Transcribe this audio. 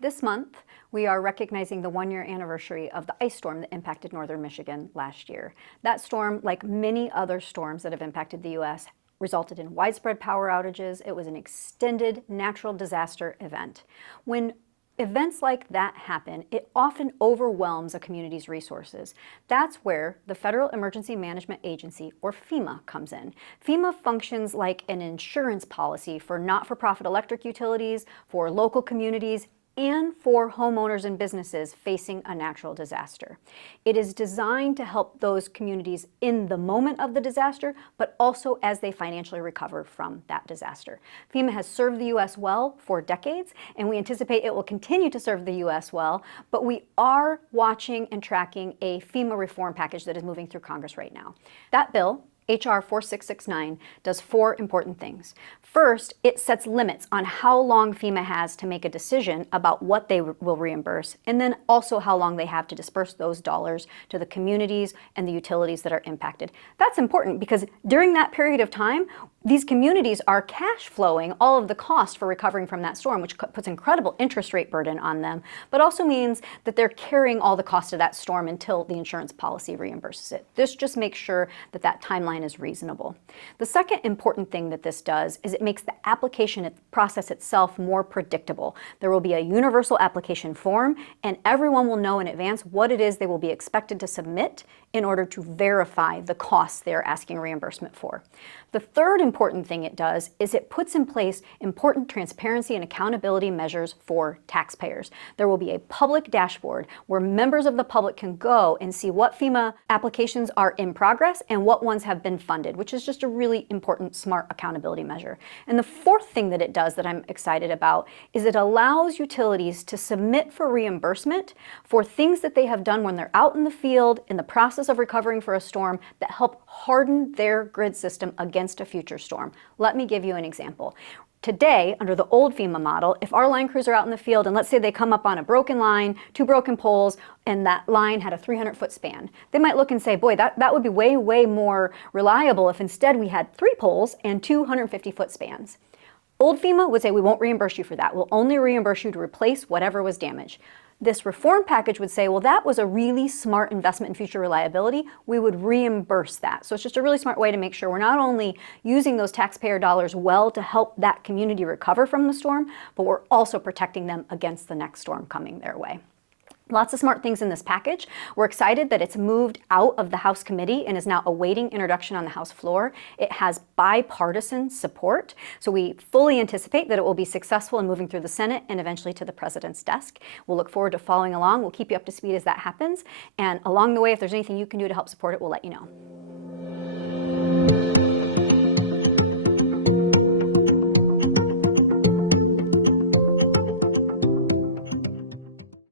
This month, we are recognizing the one-year anniversary of the ice storm that impacted northern Michigan last year. That storm, like many other storms that have impacted the U.S., resulted in widespread power outages. It was an extended natural disaster event. When events like that happen, it often overwhelms a community's resources. That's where the Federal Emergency Management Agency, or FEMA, comes in. FEMA functions like an insurance policy for not-for-profit electric utilities, for local communities, and for homeowners and businesses facing a natural disaster. It is designed to help those communities in the moment of the disaster, but also as they financially recover from that disaster. FEMA has served the U.S. well for decades, and we anticipate it will continue to serve the U.S. well, but we are watching and tracking a FEMA reform package that is moving through Congress right now. That bill, H.R. 4669, does four important things. First, it sets limits on how long FEMA has to make a decision about what they will reimburse, and then also how long they have to disperse those dollars to the communities and the utilities that are impacted. That's important because during that period of time, these communities are cash flowing all of the cost for recovering from that storm, which puts incredible interest rate burden on them, but also means that they're carrying all the cost of that storm until the insurance policy reimburses it. This just makes sure that that timeline is reasonable. The second important thing that this does is it makes the application process itself more predictable. There will be a universal application form, and everyone will know in advance what it is they will be expected to submit in order to verify the costs they're asking reimbursement for. The third important thing it does is it puts in place important transparency and accountability measures for taxpayers. There will be a public dashboard where members of the public can go and see what FEMA applications are in progress and what ones have been funded, which is just a really important, smart accountability measure. And the fourth thing that it does that I'm excited about is it allows utilities to submit for reimbursement for things that they have done when they're out in the field in the process of recovering for a storm that help harden their grid system against a future storm. Let me give you an example. Today, under the old FEMA model, if our line crews are out in the field and let's say they come up on a broken line, two broken poles, and that line had a 300-foot span, they might look and say, boy, that would be way, way more reliable if instead we had 3 poles and 250-foot spans. Old FEMA would say, we won't reimburse you for that. We'll only reimburse you to replace whatever was damaged. This reform package would say, well, that was a really smart investment in future reliability. We would reimburse that. So it's just a really smart way to make sure we're not only using those taxpayer dollars well to help that community recover from the storm, but we're also protecting them against the next storm coming their way. Lots of smart things in this package. We're excited that it's moved out of the House committee and is now awaiting introduction on the House floor. It has bipartisan support, so we fully anticipate that it will be successful in moving through the Senate and eventually to the President's desk. We'll look forward to following along. We'll keep you up to speed as that happens, and along the way, if there's anything you can do to help support it, we'll let you know.